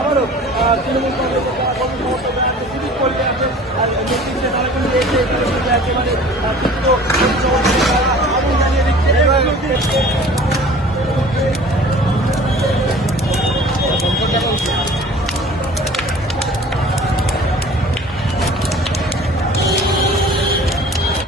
আবারও তৃণমূল কংগ্রেসের যারা কর্মসমর্থক আছে, সিভিক কর্মী আছে, আর নেতৃত্বে তারা কিন্তু এসে একেবারে যুক্ত